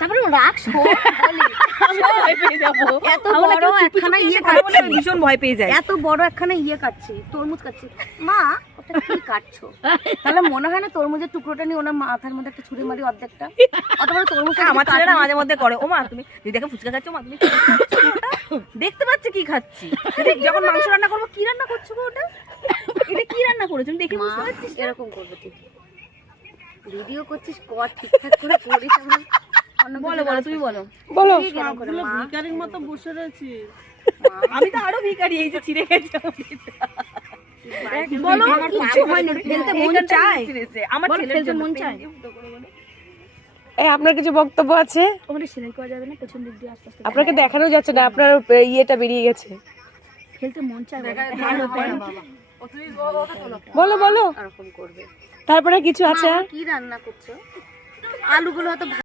তারপরে রাখছো ভয় পেয়ে যাবো। এত বড় একখানা ইয়ে কাটছি, ভীষণ ভয় পেয়ে যায়। এত বড় একখানা ইয়ে কাটছি, তরমুজ কাটছি। মা ওটা কি কাটছো? তাহলে মনে হয় না তরমুজের টুকরোটা নিয়ে ওনার মাথার মধ্যে একটা ছুরি মারি অর্ধেকটা। অত বড় তরমুজ আমার ছেলেরা মাঝে মধ্যে করে, ও মা তুমি যদি দেখে ফুচকা খাচ্ছ, মা তুমি কি খাচ্ছ ওটা? দেখতে পাচ্ছে কি খাচ্ছি। যখন মাংস রান্না করবো, কি রান্না করছো গো ওটা? এটা কি রান্না করেছো তুমি দেখে বুঝতে পারছিস? এরকম করবে তুই, ভিডিও করছিস কর, ঠিকঠাক করে করিস। বলো বলো তুমি বলো। বলো। ভিখারির মতো বসে রয়েছি। আমি তো আরো ভিখারি, এই যে ছিঁড়ে গেছে বলো। কিচ্ছু হয়নি, ফেলতে মন চায়। আমার ছেলের মন চায়। এই আপনার কিছু বক্তব্য আছে? ওখানে সেলাই করা যাবে না, পেছন দিক দিয়ে আস্তে আস্তে আপনাকে দেখানো যাচ্ছে না, আপনার ইয়েটা বেরিয়ে গেছে। ফেলতে মন চায়। বলো বলো। এরকম করবে। তারপরে কিছু আছে? কি রান্না করছো? আলুগুলো হয়তো